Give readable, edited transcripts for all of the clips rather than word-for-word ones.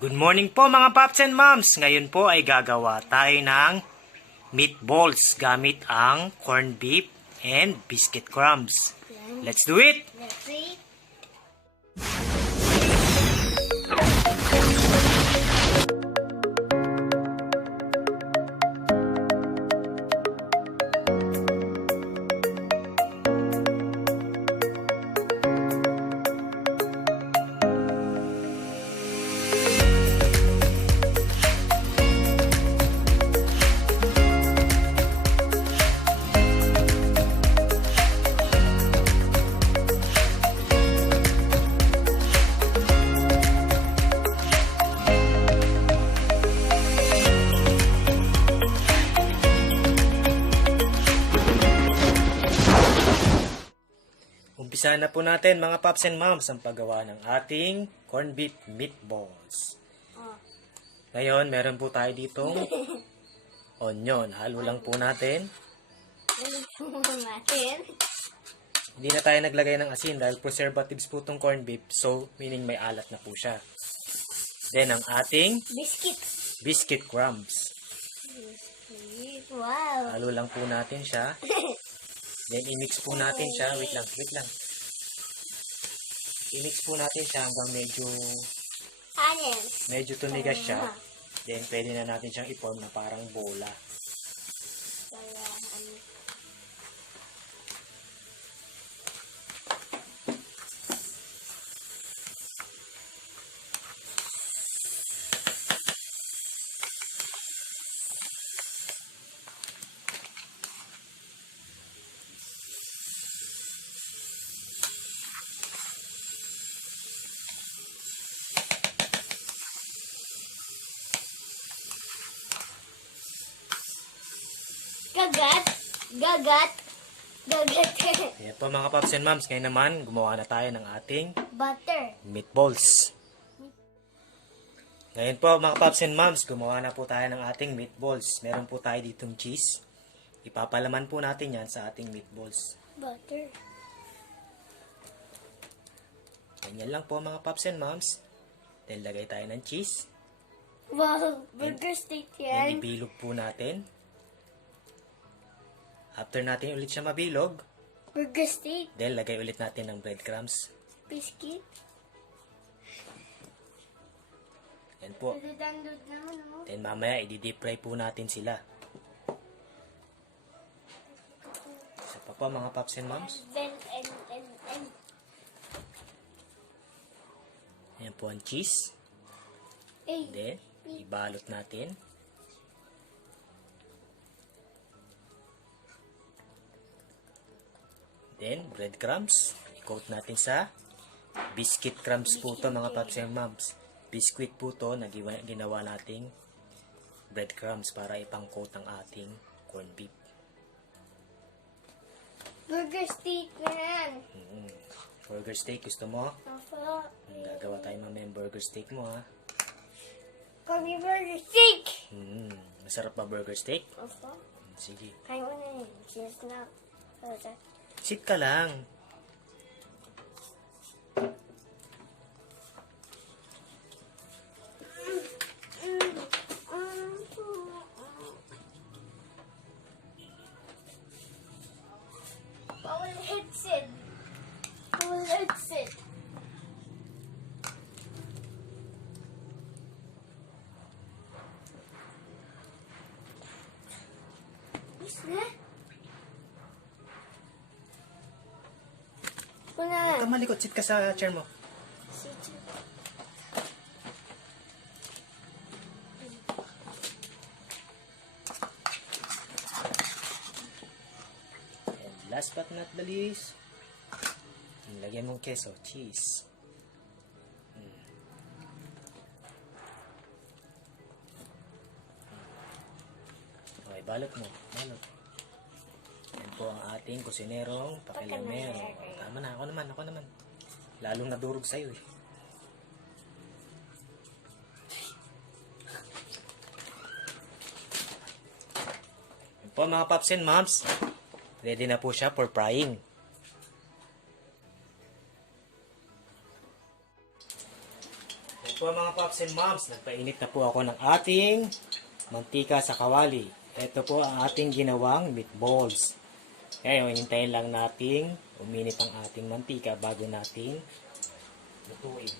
Good morning po mga paps and moms. Ngayon po ay gagawa tayo ng meatballs gamit ang corned beef and biscuit crumbs. Let's do it! Let's see. Umpisa na po natin mga paps and moms ang paggawa ng ating corned beef meatballs. Oh. Ngayon, meron po tayo ditong onion. Halo lang po natin. natin. Hindi na tayo naglagay ng asin dahil preservatives po itong corned beef. So, meaning may alat na po siya. Then, ang ating Biscuit. biscuit crumbs. Biscuit. Wow. Halo lang po natin siya. Then, i-mix po natin siya. Wait lang. I-mix po natin siya hanggang medyo tumigas siya. Then, pwede na natin siyang i-form na parang bola. Gagat. Ayan po mga paps and moms. Ngayon naman, gumawa na tayo ng ating Butter. meatballs. Ngayon po mga paps and moms, gumawa na po tayo ng ating meatballs. Meron po tayo ditong cheese. Ipapalaman po natin yan sa ating meatballs. Butter. Ganyan lang po mga paps and moms. Then lagay tayo ng cheese. Wow, burger steak Then yan. ibilog po natin. After natin ulit siya mabilog, Burger steak. then lagay ulit natin ng breadcrumbs. Biscuit. Yan po. Dandod naman, no? Then mamaya i-deep fry po natin sila. Isa pa po mga paps and moms. And. Ayan po ang cheese. Hey. Then, ibalot natin. Then, breadcrumbs. I-coat natin sa biscuit crumbs po to mga paps and moms. Biscuit po to na ginawa nating breadcrumbs para ipang-coat ang ating corned beef. Burger steak na yan. Burger steak, gusto mo? Opo. Gagawa tayo mamaya ng burger steak mo ha. Kami burger steak. Masarap ba burger steak? Opo. Sige. Kain mo na yun. Cheers na. Sit ka lang. Bawal headset. Bawal headset. Yes na. Kuna. Huwag ka malikot. Sit ka sa chair mo. And last but not the least, lagyan mong queso, cheese. Okay, balot mo. Balot. Yan po ang ating kusinerong pakilamero. Tama na, ako naman. Lalong nadurog sa'yo eh. Yan po mga paps and moms. Ready na po siya for frying. Po mga paps and moms, nagpainit na po ako ng ating mantika sa kawali. Ito po ang ating ginawang meatballs. Ngayon, hintayin lang nating uminit ang ating mantika bago natin lutuin.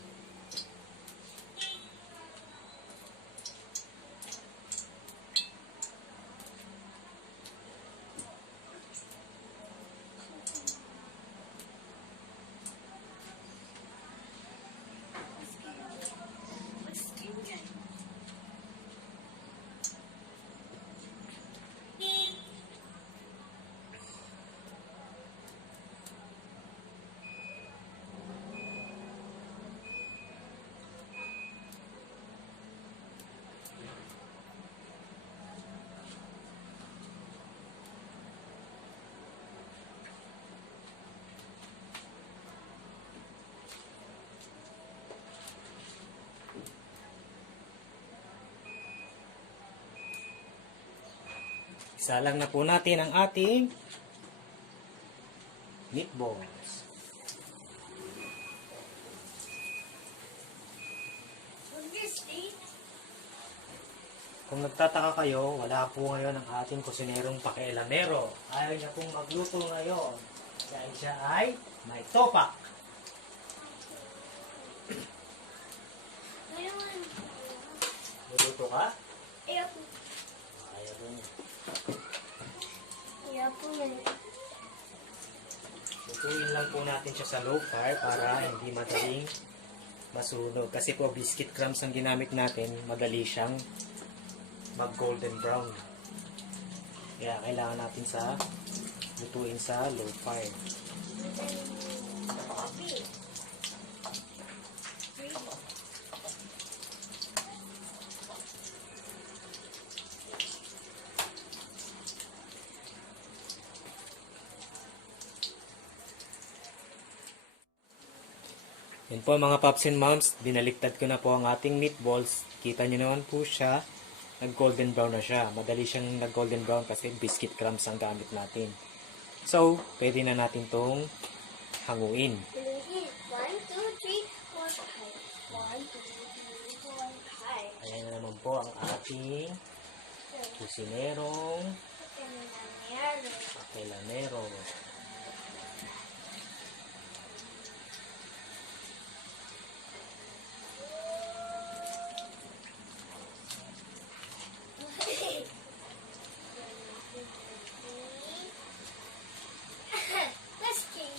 Isalang na po natin ang ating meatballs. Kung nagtataka kayo, wala po ngayon ang ating kusinerong pakialamero. Ayaw niya pong magluto ngayon. Dahil siya ay may topak. Luluto ka? Ayaw po. Lutuin lang po natin siya sa low fire para hindi madaling masunog. Kasi po biscuit crumbs ang ginamit natin, madali siyang mag golden brown. Kaya kailangan natin lutuin sa low fire. Yan po mga paps and moms, binaliktad ko na po ang ating meatballs. Kita nyo naman po siya, nag-golden brown na siya. Madali siyang nag-golden brown kasi biscuit crumbs ang gamit natin. So, pwede na natin tong hanguin. 1, 2, 3, 4, 5. 1, 2, 3, 4, 5. Ayan na naman po ang ating kusinerong pakialamero.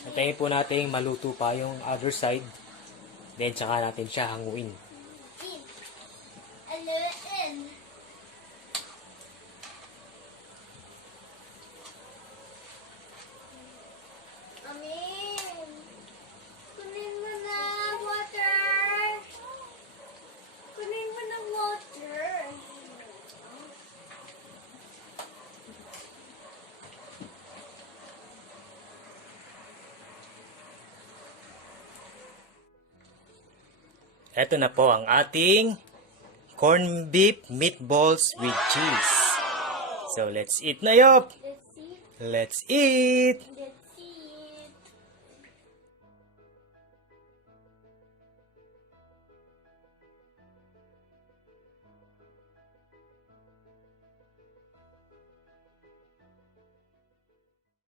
Antayin po natin maluto pa yung other side. Then, tsaka natin siya hanguin. Amin. Kunin mo na water. Kunin mo na water. Ito na po ang ating corned beef meatballs with cheese. So, let's eat na yop! Let's see. Let's eat!